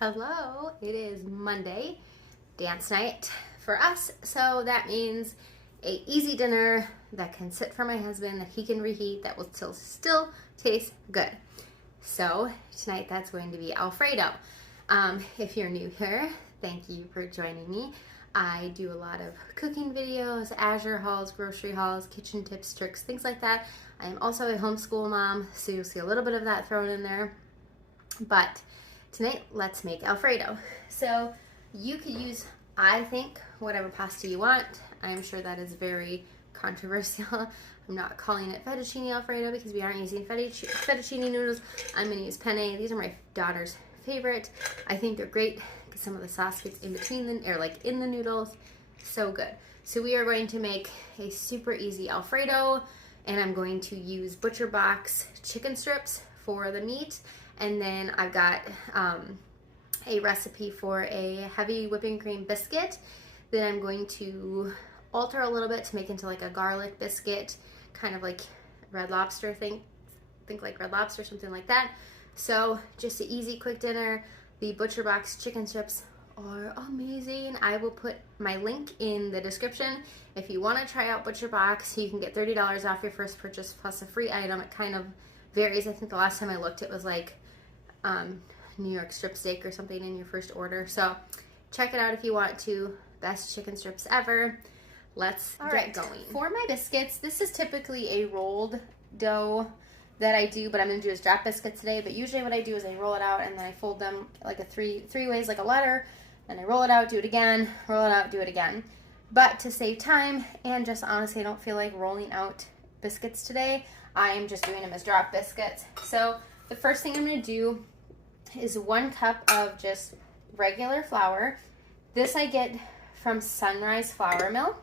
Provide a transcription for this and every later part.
Hello, it is Monday, dance night for us, so that means a easy dinner that can sit for my husband, that he can reheat, that will still taste good. So tonight that's going to be Alfredo. If you're new here, thank you for joining me. I do a lot of cooking videos, Azure hauls, grocery hauls, kitchen tips, tricks, things like that. I am also a homeschool mom, so you'll see a little bit of that thrown in there. But tonight, let's make Alfredo. So you could use, I think, whatever pasta you want. I'm sure that is very controversial. I'm not calling it fettuccine Alfredo because we aren't using fettuccine noodles. I'm going to use penne. These are my daughter's favorite. I think they're great because some of the sauce gets in between them, or like in the noodles. So good. So we are going to make a super easy Alfredo, and I'm going to use butcher box chicken strips for the meat. And then I've got a recipe for a heavy whipping cream biscuit. Then I'm going to alter a little bit to make into like a garlic biscuit, kind of like Red Lobster, think like Red Lobster, something like that. So just an easy, quick dinner. The butcher box chicken strips are amazing. I will put my link in the description. If you want to try out butcher box, you can get $30 off your first purchase plus a free item. It kind of varies. I think the last time I looked, it was like New York strip steak or something in your first order. So check it out if you want to. Best chicken strips ever. Let's get going. For my biscuits, this is typically a rolled dough that I do, but I'm going to do is drop biscuits today. But usually what I do is I roll it out and then I fold them like a three ways, like a letter. Then I roll it out, do it again, roll it out, do it again. But to save time and just honestly I don't feel like rolling out biscuits today, I am just doing them as drop biscuits. So the first thing I'm going to do is 1 cup of just regular flour. This I get from Sunrise Flour Mill.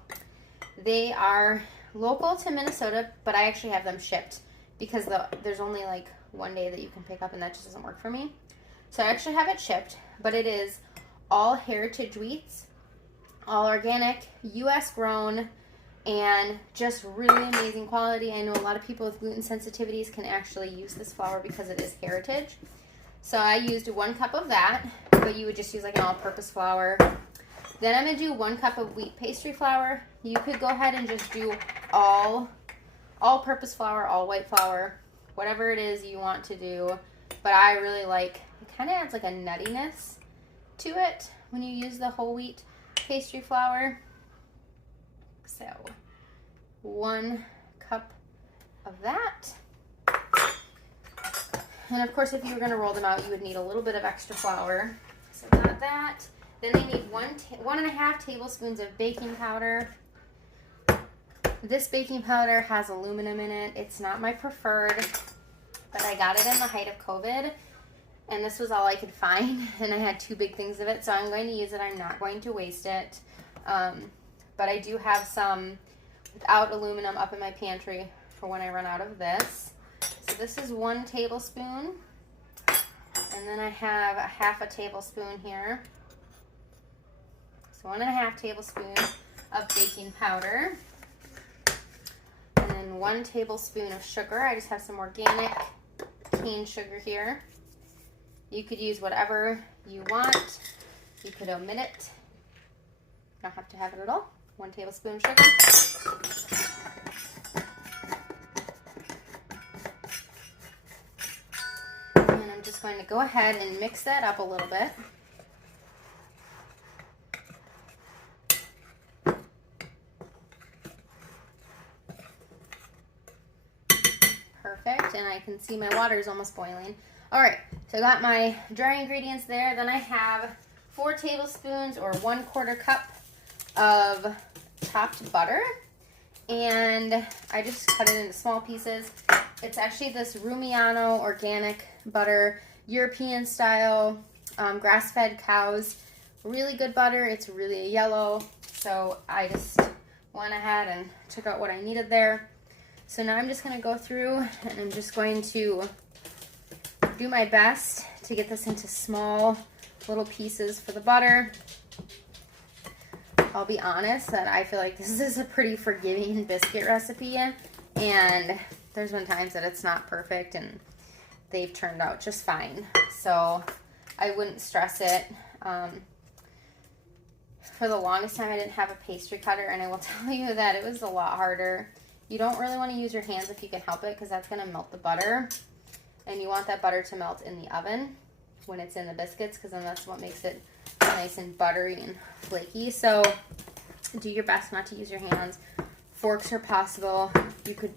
They are local to Minnesota, but I actually have them shipped because there's only like one day that you can pick up and that just doesn't work for me. So I actually have it shipped, but it is all heritage wheats, all organic, US grown, and just really amazing quality. I know a lot of people with gluten sensitivities can actually use this flour because it is heritage. So I used 1 cup of that, but you would just use like an all-purpose flour. Then I'm going to do 1 cup of wheat pastry flour. You could go ahead and just do all-purpose flour, all white flour, whatever it is you want to do. But I really like, it kind of adds like a nuttiness to it when you use the whole wheat pastry flour. So 1 cup of that. And of course, if you were going to roll them out, you would need a little bit of extra flour. So got that. Then they need 1.5 tablespoons of baking powder. This baking powder has aluminum in it. It's not my preferred, but I got it in the height of COVID, and this was all I could find, and I had 2 big things of it, so I'm going to use it. I'm not going to waste it. But I do have some without aluminum up in my pantry for when I run out of this. So this is 1 tablespoon, and then I have a 1/2 tablespoon here. So 1.5 tablespoons of baking powder, and then 1 tablespoon of sugar. I just have some organic cane sugar here. You could use whatever you want. You could omit it. You don't have to have it at all. 1 tablespoon of sugar. And I'm just going to go ahead and mix that up a little bit. Perfect, and I can see my water is almost boiling. All right, so I got my dry ingredients there. Then I have 4 tablespoons or 1/4 cup of chopped butter, and I just cut it into small pieces. It's actually this Rumiano organic butter, European style, grass-fed cows. Really good butter. It's really yellow, so I just went ahead and took out what I needed there. So now I'm just going to go through and I'm just going to do my best to get this into small little pieces for the butter. I'll be honest that I feel like this is a pretty forgiving biscuit recipe, and there's been times that it's not perfect and they've turned out just fine. So I wouldn't stress it. For the longest time, I didn't have a pastry cutter, and I will tell you that it was a lot harder. You don't really want to use your hands if you can help it, because that's going to melt the butter. And you want that butter to melt in the oven when it's in the biscuits, because then that's what makes it nice and buttery and flaky. So do your best not to use your hands. Forks are possible. You could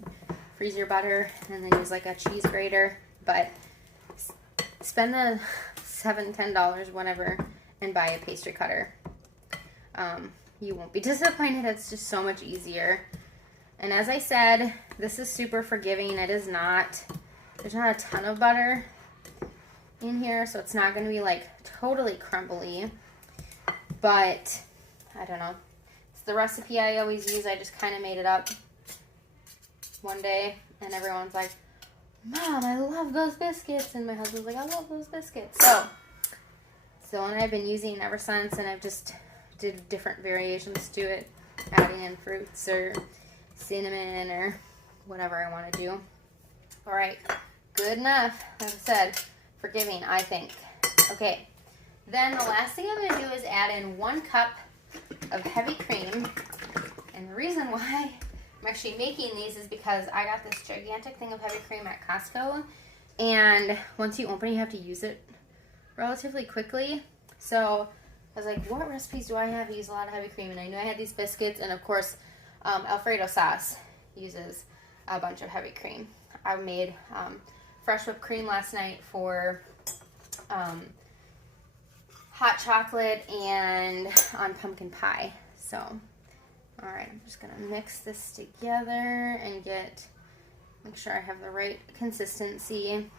freeze your butter and then use like a cheese grater, but spend the $7, $10, whatever, and buy a pastry cutter. You won't be disappointed. It's just so much easier. And as I said, this is super forgiving. There's not a ton of butter in here, so it's not going to be like totally crumbly, but I don't know. It's the recipe I always use. I just kind of made it up one day, and everyone's like, Mom, I love those biscuits, and my husband's like, I love those biscuits. So it's the one I've been using ever since, and I've just did different variations to it, adding in fruits or cinnamon or whatever I want to do. All right, good enough. Like I said, forgiving, I think. Okay, then the last thing I'm going to do is add in 1 cup of heavy cream. And the reason why I'm actually making these is because I got this gigantic thing of heavy cream at Costco. And once you open it, you have to use it relatively quickly. So I was like, what recipes do I have? I use a lot of heavy cream. And I knew I had these biscuits. And of course, Alfredo sauce uses a bunch of heavy cream. I made fresh whipped cream last night for hot chocolate and on pumpkin pie. So, all right, I'm just gonna mix this together and make sure I have the right consistency. And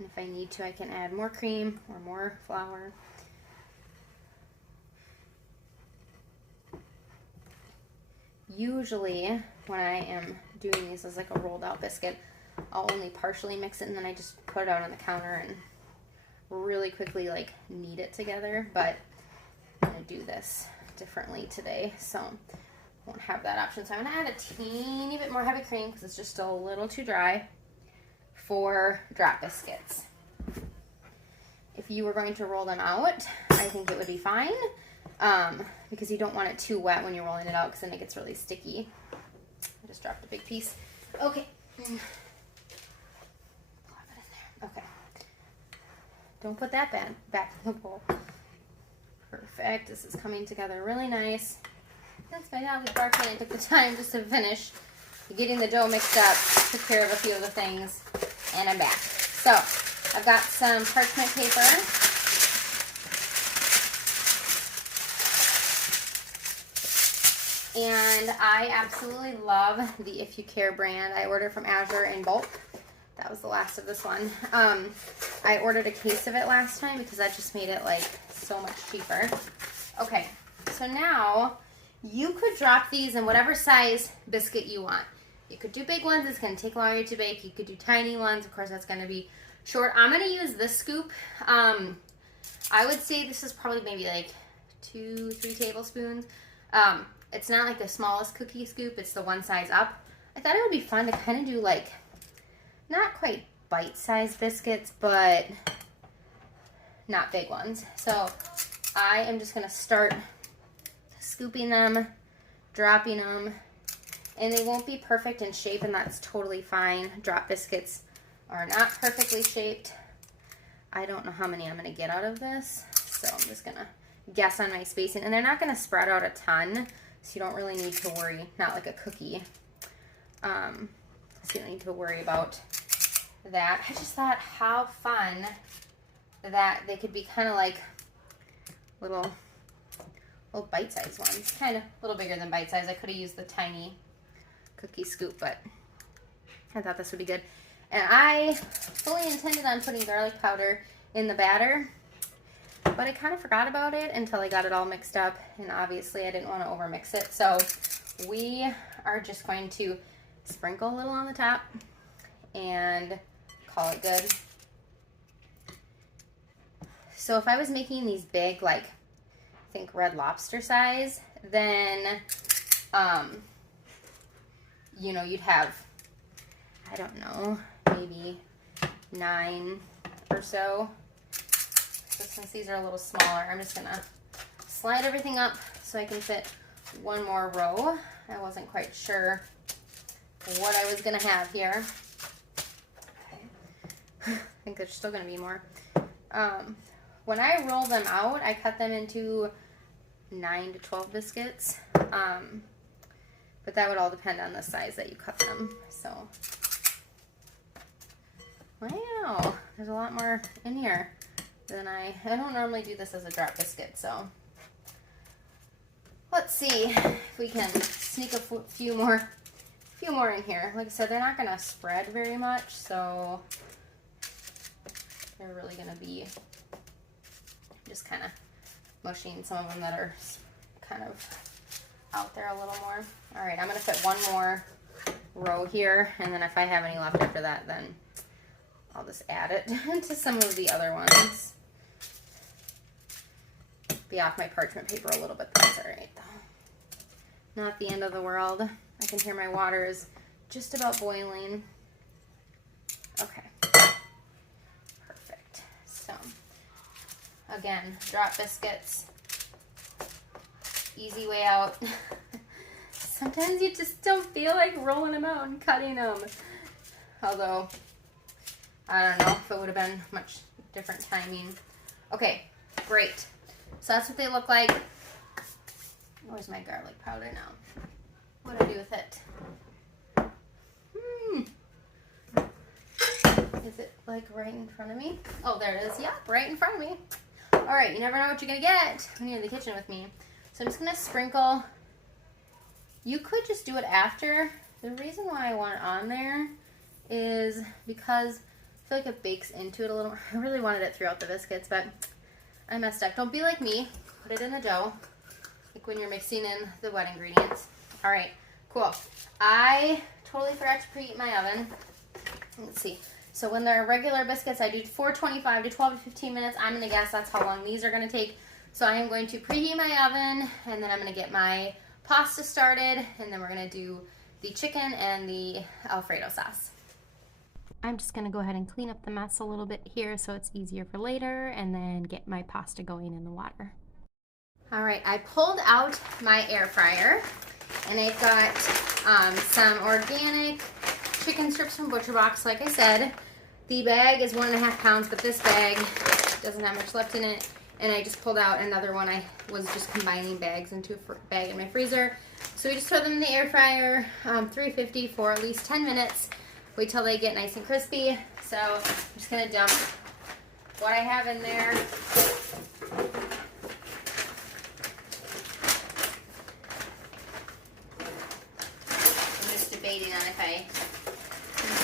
if I need to, I can add more cream or more flour. Usually when I am doing these as like a rolled out biscuit, I'll only partially mix it and then I just put it out on the counter and really quickly like knead it together. But I'm gonna do this differently today, so I won't have that option. So I'm gonna add a teeny bit more heavy cream because it's just still a little too dry for drop biscuits. If you were going to roll them out, I think it would be fine. Because you don't want it too wet when you're rolling it out because then it gets really sticky. I just dropped a big piece. Okay. Okay. Don't put that back in the bowl. Perfect. This is coming together really nice. That's my dog is barking. I took the time just to finish getting the dough mixed up, took care of a few of the things, and I'm back. So I've got some parchment paper. And I absolutely love the If You Care brand. I ordered from Azure in bulk. That was the last of this one. I ordered a case of it last time because that just made it like so much cheaper. Okay, so now you could drop these in whatever size biscuit you want. You could do big ones. It's going to take longer to bake. You could do tiny ones. Of course, that's going to be short. I'm going to use this scoop. I would say this is probably maybe like 2-3 tablespoons. It's not like the smallest cookie scoop. It's the one size up. I thought it would be fun to kind of do like, not quite bite-sized biscuits, but not big ones. So I am just going to start scooping them, dropping them, and they won't be perfect in shape, and that's totally fine. Drop biscuits are not perfectly shaped. I don't know how many I'm going to get out of this, so I'm just going to guess on my spacing. And they're not going to spread out a ton, so you don't really need to worry. Not like a cookie. So you don't need to worry about that. I just thought how fun that they could be kind of like little bite-sized ones. Kind of a little bigger than bite-sized. I could have used the tiny cookie scoop, but I thought this would be good. And I fully intended on putting garlic powder in the batter, but I kind of forgot about it until I got it all mixed up, and obviously I didn't want to overmix it. So we are just going to sprinkle a little on the top and call it good. So if I was making these big, like I think Red Lobster size, then you know, you'd have, I don't know, maybe 9 or so. So since these are a little smaller, I'm just gonna slide everything up so I can fit one more row. I wasn't quite sure what I was gonna have here. Okay. I think there's still gonna be more. When I roll them out, I cut them into 9 to 12 biscuits. But that would all depend on the size that you cut them. So, wow, there's a lot more in here than I don't normally do this as a drop biscuit, so let's see if we can sneak a few more in here. Like I said, they're not gonna spread very much, so they're really gonna be just kind of mushing some of them that are kind of out there a little more. All right, I'm gonna fit one more row here, and then if I have any left after that, then I'll just add it to some of the other ones. Be off my parchment paper a little bit, that's all right though. Not the end of the world. I can hear my water is just about boiling. Okay, perfect. So, again, drop biscuits. Easy way out. Sometimes you just don't feel like rolling them out and cutting them. Although, I don't know if it would have been much different timing. Okay, great. So that's what they look like. Where's my garlic powder now? What do I do with it? Is it like right in front of me? Oh, there it is. Yep, right in front of me. All right, you never know what you're gonna get when you're in the kitchen with me. So I'm just gonna sprinkle. You could just do it after. The reason why I want it on there is because I feel like it bakes into it a little more. I really wanted it throughout the biscuits, but I messed up. Don't be like me. Put it in the dough, like when you're mixing in the wet ingredients. All right, cool. I totally forgot to preheat my oven. Let's see. So when they're regular biscuits, I do 425 to 12 to 15 minutes. I'm gonna guess that's how long these are gonna take. So I am going to preheat my oven, and then I'm gonna get my pasta started, and then we're gonna do the chicken and the Alfredo sauce. I'm just gonna go ahead and clean up the mess a little bit here so it's easier for later, and then get my pasta going in the water. All right, I pulled out my air fryer, and I've got some organic chicken strips from ButcherBox. Like I said, the bag is 1.5 pounds, but this bag doesn't have much left in it. And I just pulled out another one. I was just combining bags into a bag in my freezer. So we just throw them in the air fryer, 350 for at least 10 minutes. Wait till they get nice and crispy. So I'm just gonna dump what I have in there. I'm just debating on if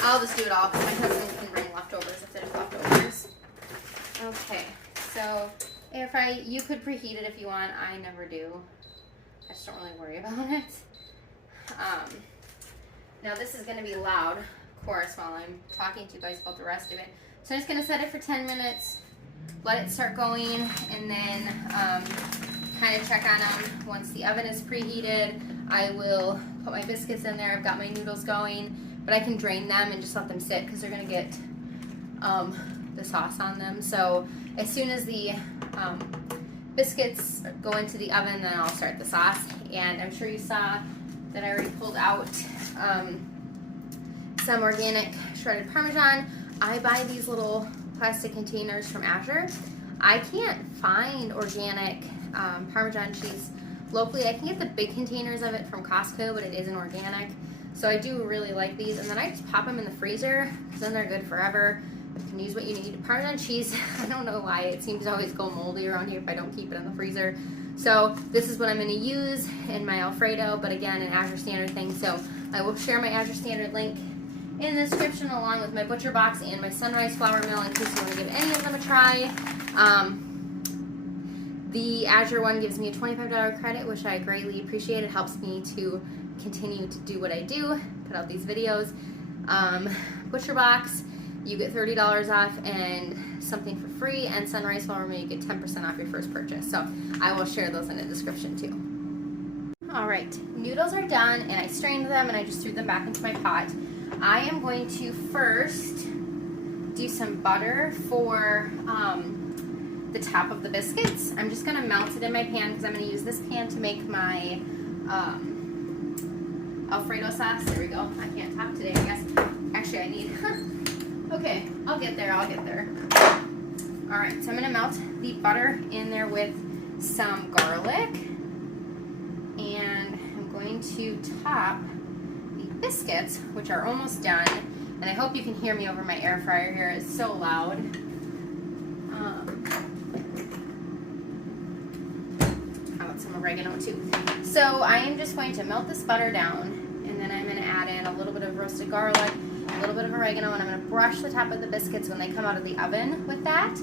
I'll just do it all because my husband can bring leftovers if there's leftovers. Okay, so air fry, you could preheat it if you want. I never do. I just don't really worry about it. Now this is going to be loud, of course, while I'm talking to you guys about the rest of it. So I'm just going to set it for 10 minutes, let it start going, and then kind of check on them. Once the oven is preheated, I will put my biscuits in there. I've got my noodles going, but I can drain them and just let them sit because they're going to get the sauce on them. So as soon as the biscuits go into the oven, then I'll start the sauce. And I'm sure you saw that I already pulled out some organic shredded Parmesan. I buy these little plastic containers from Azure. I can't find organic Parmesan cheese locally. I can get the big containers of it from Costco, but it isn't organic. So I do really like these. And then I just pop them in the freezer because then they're good forever. You can use what you need. Parmesan cheese, I don't know why, it seems to always go moldy around here if I don't keep it in the freezer. So this is what I'm going to use in my Alfredo, but again, an Azure Standard thing. So I will share my Azure Standard link in the description along with my ButcherBox and my Sunrise flour mill in case you want to give any of them a try. The Azure one gives me a $25 credit, which I greatly appreciate. It helps me to continue to do what I do, put out these videos. ButcherBox, you get $30 off and something for free, and Sunrise Flour Mill, you get 10% off your first purchase. So I will share those in the description too. All right, noodles are done, and I strained them, and I just threw them back into my pot. I am going to first do some butter for the top of the biscuits. I'm just gonna melt it in my pan because I'm gonna use this pan to make my Alfredo sauce. There we go. I can't talk today, I guess. Actually, I need, okay, I'll get there. All right, so I'm gonna melt the butter in there with some garlic, and I'm going to top the biscuits, which are almost done. And I hope you can hear me over my air fryer here. It's so loud. I want some oregano too. So I am just going to melt this butter down, and then I'm going to add in a little bit of roasted garlic, a little bit of oregano, and I'm going to brush the top of the biscuits when they come out of the oven with that.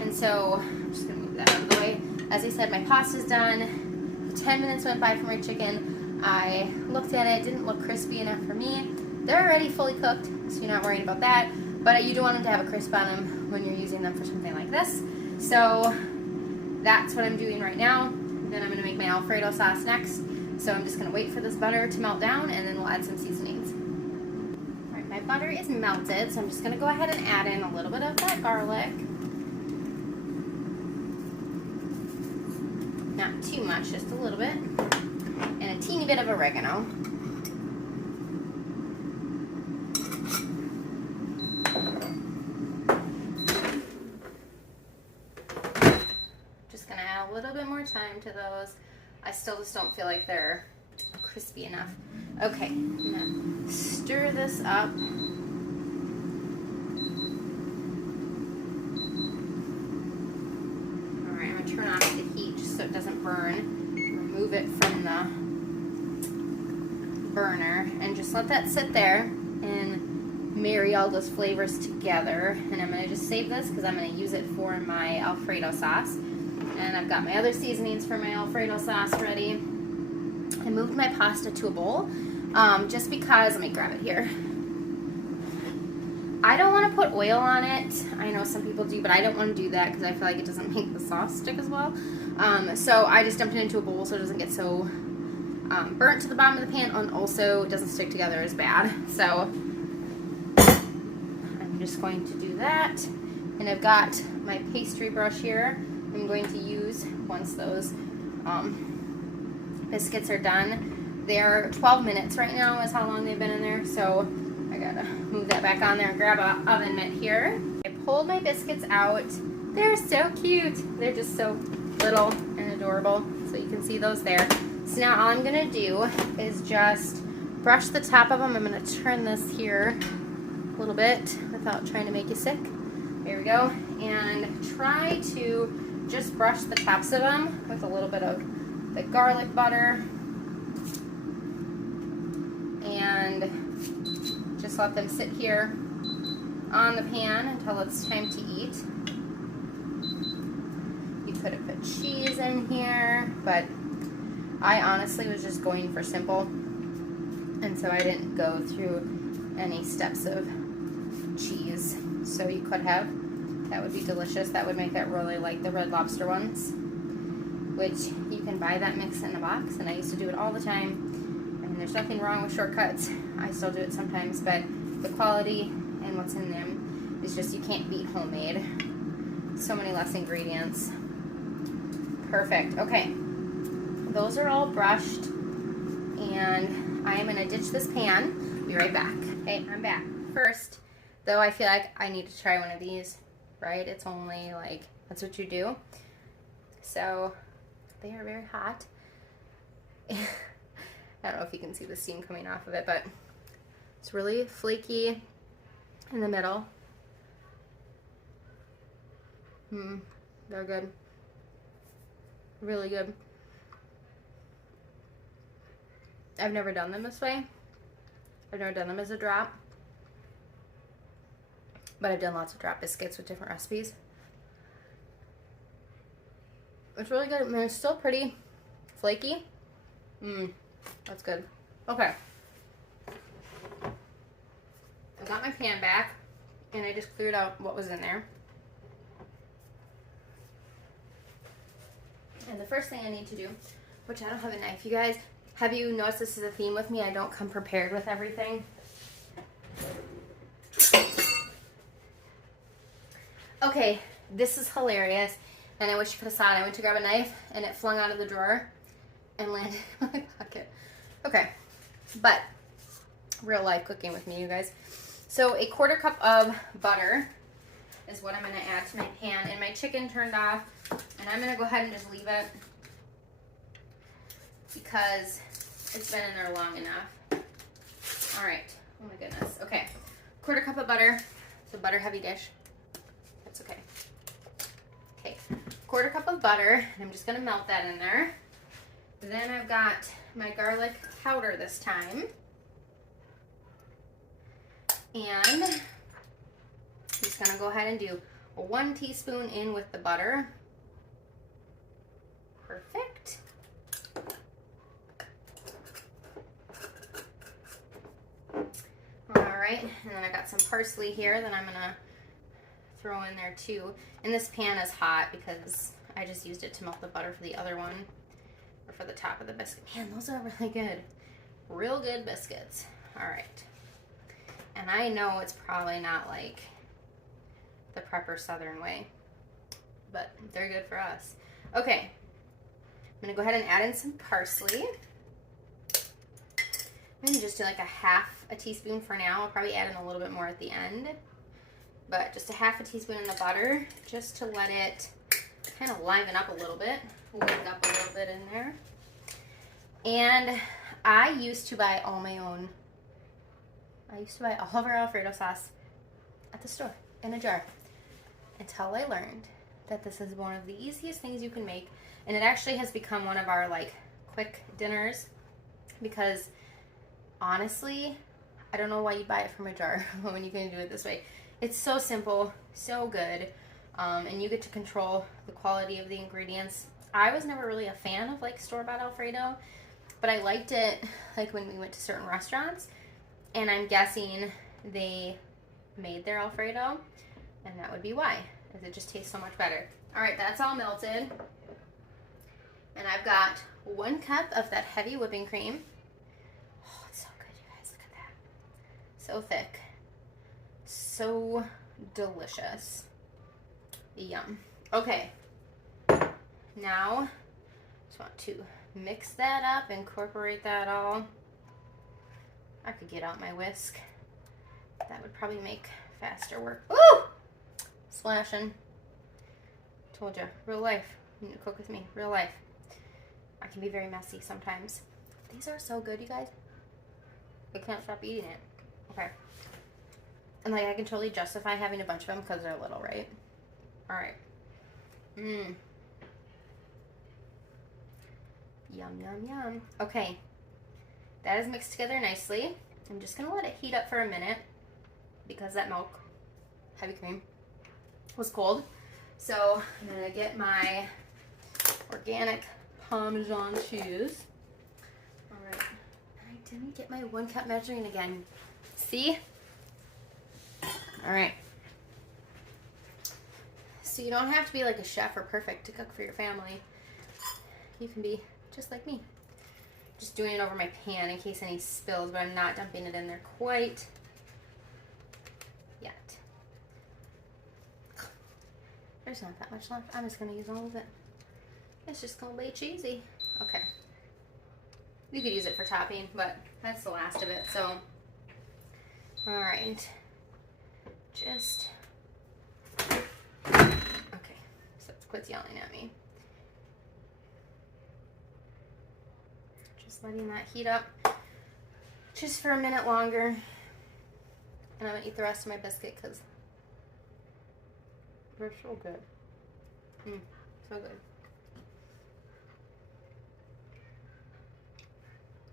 And so I'm just going to move that out of the way. As I said, my pasta's done. 10 minutes went by for my chicken. I looked at it, didn't look crispy enough for me. They're already fully cooked, so you're not worried about that. But you do want them to have a crisp on them when you're using them for something like this. So that's what I'm doing right now. Then I'm going to make my Alfredo sauce next. So I'm just going to wait for this butter to melt down, and then we'll add some seasonings. All right, my butter is melted, so I'm just going to go ahead and add in a little bit of that garlic. Not too much, just a little bit. And a teeny bit of oregano. Just gonna add a little bit more time to those. I still just don't feel like they're crispy enough. Okay, I'm gonna stir this up. Alright, I'm gonna turn off the heat just so it doesn't burn. Remove it from the burner and just let that sit there and marry all those flavors together. And I'm gonna just save this because I'm gonna use it for my Alfredo sauce. And I've got my other seasonings for my Alfredo sauce ready. I moved my pasta to a bowl just because, let me grab it here. I don't want to put oil on it. I know some people do, but I don't want to do that because I feel like it doesn't make the sauce stick as well. So I just dumped it into a bowl so it doesn't get so burnt to the bottom of the pan, and also it doesn't stick together as bad. So I'm just going to do that. And I've got my pastry brush here. I'm going to use once those biscuits are done. They're 12 minutes right now is how long they've been in there. So I gotta move that back on there and grab an oven mitt here. I pulled my biscuits out. They're so cute. They're just so little and adorable. So you can see those there. So now all I'm gonna do is just brush the top of them. I'm gonna turn this here a little bit without trying to make you sick. There we go. And try to just brush the tops of them with a little bit of the garlic butter. And just let them sit here on the pan until it's time to eat. You could have put cheese in here, but I honestly was just going for simple, and so I didn't go through any steps of cheese. So you could have. That would be delicious. That would make that really like the Red Lobster ones, which you can buy that mix in a box, and I used to do it all the time. And there's nothing wrong with shortcuts. I still do it sometimes, but the quality and what's in them is just, you can't beat homemade. So many less ingredients. Perfect. Okay. Those are all brushed, and I am going to ditch this pan. Be right back. Okay, I'm back. First, though, I feel like I need to try one of these, right? It's only like, that's what you do. So, they are very hot. I don't know if you can see the steam coming off of it, but it's really flaky in the middle. They're good. Really good. I've never done them this way. I've never done them as a drop. But I've done lots of drop biscuits with different recipes. It's really good. I mean, it's still pretty flaky. That's good. Okay. I got my pan back, and I just cleared out what was in there. And the first thing I need to do, which I don't have a knife, you guys, have you noticed this is a theme with me? I don't come prepared with everything. Okay, this is hilarious. And I wish you could have saw it. I went to grab a knife and it flung out of the drawer and landed in my pocket. Okay, but real life cooking with me, you guys. So a 1/4 cup of butter is what I'm gonna add to my pan, and my chicken turned off, and I'm gonna go ahead and just leave it because it's been in there long enough. All right, oh my goodness. Okay, 1/4 cup of butter. It's a butter heavy dish. That's okay. Okay, 1/4 cup of butter, and I'm just gonna melt that in there. Then I've got my garlic powder this time. And I'm just gonna go ahead and do 1 teaspoon in with the butter. Perfect. All right, and then I got some parsley here that I'm gonna throw in there too. And this pan is hot because I just used it to melt the butter for the other one, or for the top of the biscuit. Man, those are really good. Real good biscuits. All right. And I know it's probably not like the prepper Southern way, but they're good for us. Okay, I'm gonna go ahead and add in some parsley. I'm gonna just do like 1/2 teaspoon for now. I'll probably add in a little bit more at the end, but just 1/2 teaspoon in the butter, just to let it kind of liven up a little bit, wake up a little bit in there. And I used to buy all of our Alfredo sauce at the store in a jar until I learned that this is one of the easiest things you can make, and it actually has become one of our like quick dinners because honestly, I don't know why you buy it from a jar when you can do it this way. It's so simple, so good, and you get to control the quality of the ingredients. I was never really a fan of like store-bought Alfredo, but I liked it like when we went to certain restaurants. And I'm guessing they made their Alfredo, and that would be why, is it just tastes so much better. All right, that's all melted. And I've got 1 cup of that heavy whipping cream. Oh, it's so good, you guys, look at that. So thick, so delicious. Yum. Okay, now just want to mix that up, incorporate that all. I could get out my whisk. That would probably make faster work. Ooh! Splashing. Told you, real life. You need to cook with me, real life. I can be very messy sometimes. These are so good, you guys. I can't stop eating it. Okay. And like I can totally justify having a bunch of them because they're little, right? All right. Mmm. Yum, yum, yum. Okay. That is mixed together nicely. I'm just gonna let it heat up for a minute because that milk, heavy cream, was cold. So I'm gonna get my organic Parmesan cheese. All right, I didn't get my 1 cup measuring again. See? All right. So you don't have to be like a chef or perfect to cook for your family. You can be just like me. Just doing it over my pan in case any spills, but I'm not dumping it in there quite yet. There's not that much left. I'm just going to use all of it. It's just going to be cheesy. Okay. You could use it for topping, but that's the last of it, so. All right. Just. Okay. So it quits yelling at me. Just letting that heat up just for a minute longer. And I'm going to eat the rest of my biscuit because they're so good. So good.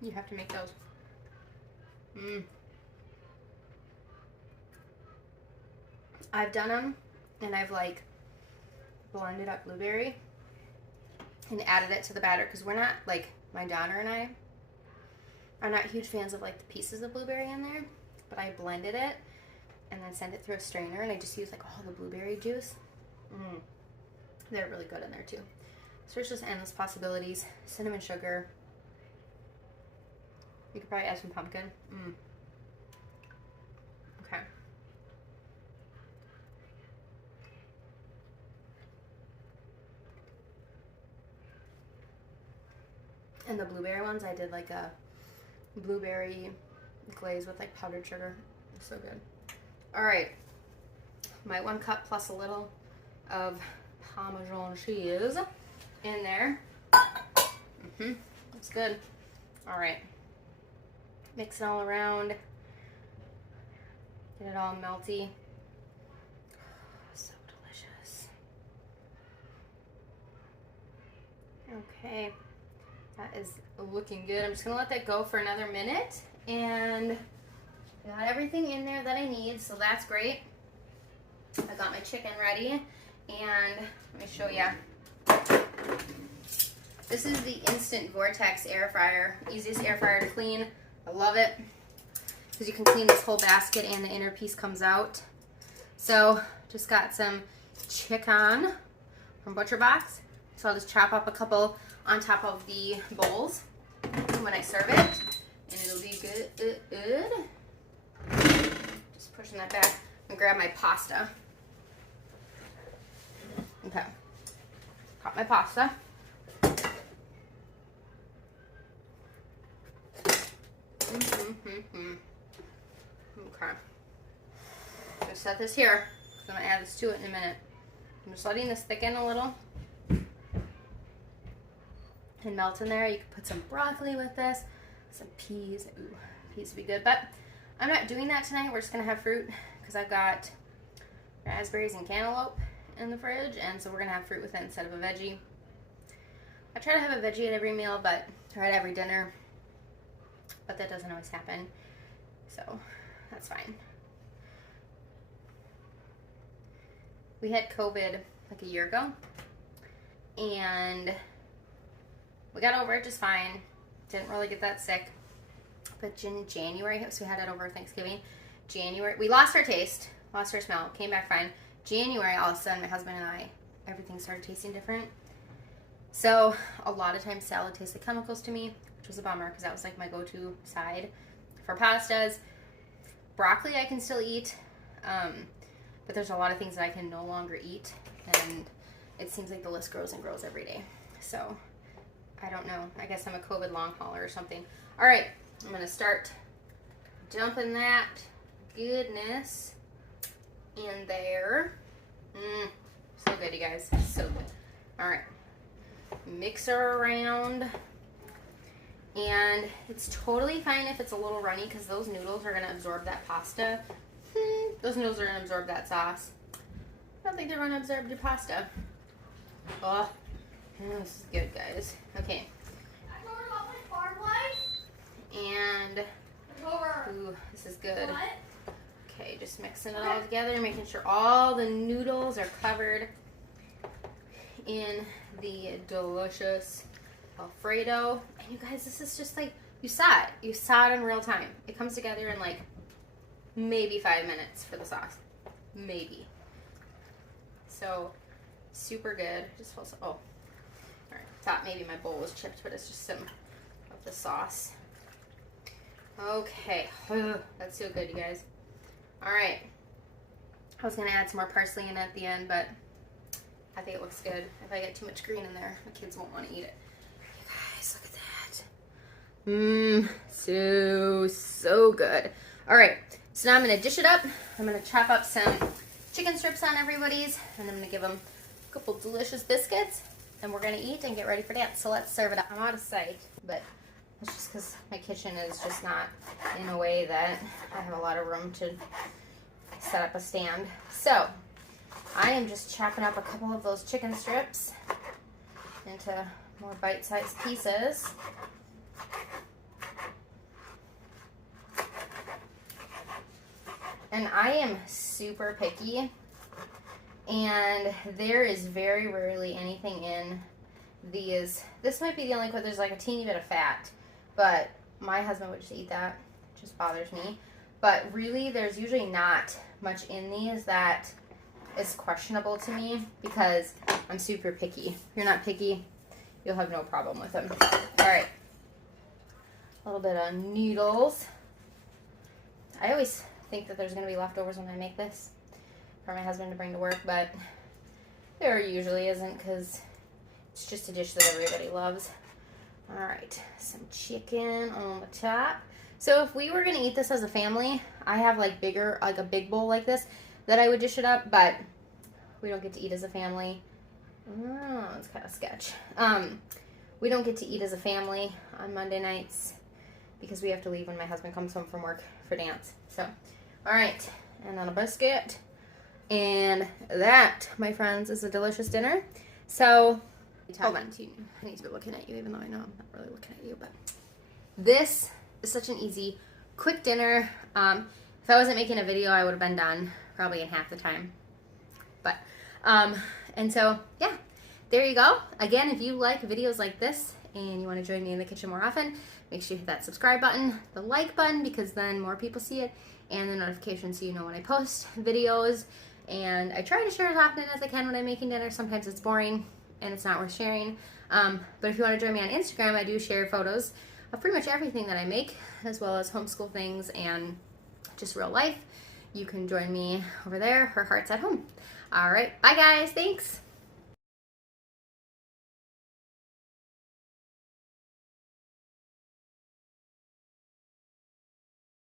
You have to make those. I've done them and I've like blended up blueberry and added it to the batter because we're not like, my daughter and I are not huge fans of like the pieces of blueberry in there, but I blended it and then sent it through a strainer and I just used like all the blueberry juice. They're really good in there too. So there's just endless possibilities. Cinnamon sugar. You could probably add some pumpkin. Okay. And the blueberry ones, I did like a blueberry glaze with like powdered sugar. It's so good. All right, my 1 cup plus a little of Parmesan cheese in there. That's good. All right, mix it all around. Get it all melty. So delicious. Okay, that is looking good. I'm just gonna let that go for another minute, and I got everything in there that I need, so that's great. I got my chicken ready, and let me show you. This is the Instant Vortex air fryer. Easiest air fryer to clean. I love it because you can clean this whole basket and the inner piece comes out. So just got some chicken from Butcher Box. So I'll just chop up a couple on top of the bowls when I serve it, and it'll be good. Just pushing that back and grab my pasta. Okay, got my pasta. Okay, just set this here. I'm gonna add this to it in a minute. I'm just letting this thicken a little and melt in there. You can put some broccoli with this, some peas. Ooh, peas would be good, but I'm not doing that tonight. We're just gonna have fruit because I've got raspberries and cantaloupe in the fridge, and so we're gonna have fruit with it instead of a veggie. I try to have a veggie at every meal, or at every dinner, but that doesn't always happen, so that's fine. We had COVID like a year ago, and we got over it just fine. Didn't really get that sick. But in January, so we had it over Thanksgiving. January, we lost our taste, lost our smell, came back fine. January, all of a sudden, my husband and I, everything started tasting different. So a lot of times salad tasted chemicals to me, which was a bummer because that was like my go-to side for pastas. Broccoli I can still eat, but there's a lot of things that I can no longer eat, and it seems like the list grows and grows every day. So I don't know. I guess I'm a COVID long hauler or something. All right, I'm going to start dumping that goodness in there. So good, you guys. So good. All right. Mix her around. And it's totally fine if it's a little runny because those noodles are going to absorb that pasta. Those noodles are going to absorb that sauce. I don't think they're going to absorb your pasta. Oh, this is good, guys. Okay. And, ooh, this is good. Okay, just mixing it all together, making sure all the noodles are covered in the delicious Alfredo. And you guys, this is just like, you saw it. You saw it in real time. It comes together in like maybe 5 minutes for the sauce. Maybe. So, super good. Just feels, oh. All right, thought maybe my bowl was chipped, but it's just some of the sauce. Okay, that's so good, you guys. All right, I was gonna add some more parsley in at the end, but I think it looks good. If I get too much green in there, the kids won't want to eat it. You guys, look at that. So good. All right, so now I'm gonna dish it up. I'm gonna chop up some chicken strips on everybody's, and I'm gonna give them a couple delicious biscuits, and we're gonna eat and get ready for dance. So let's serve it up. I'm out of sight, but it's just because my kitchen is just not in a way that I have a lot of room to set up a stand. So I am just chopping up a couple of those chicken strips into more bite-sized pieces. And I am super picky, and there is very rarely anything in these. This might be the only, there's like a teeny bit of fat, but my husband would just eat that. It just bothers me. But really, there's usually not much in these that is questionable to me because I'm super picky. If you're not picky, you'll have no problem with them. All right, a little bit of noodles. I always think that there's going to be leftovers when I make this for my husband to bring to work, but there usually isn't because it's just a dish that everybody loves. All right, some chicken on the top. So if we were gonna eat this as a family, I have like a big bowl like this that I would dish it up, but we don't get to eat as a family. Oh, it's kind of sketch. We don't get to eat as a family on Monday nights because we have to leave when my husband comes home from work for dance. So, all right, and then a biscuit. And that, my friends, is a delicious dinner. So, hold on. I need to be looking at you, even though I know I'm not really looking at you, but this is such an easy, quick dinner. If I wasn't making a video, I would have been done probably in half the time. But, and so, yeah, there you go. Again, if you like videos like this and you want to join me in the kitchen more often, make sure you hit that subscribe button, the like button, because then more people see it, and the notification so you know when I post videos. And I try to share as often as I can when I'm making dinner. Sometimes it's boring and it's not worth sharing. But if you want to join me on Instagram, I do share photos of pretty much everything that I make, as well as homeschool things and just real life. You can join me over there. Her Heart's at Home. All right. Bye, guys. Thanks.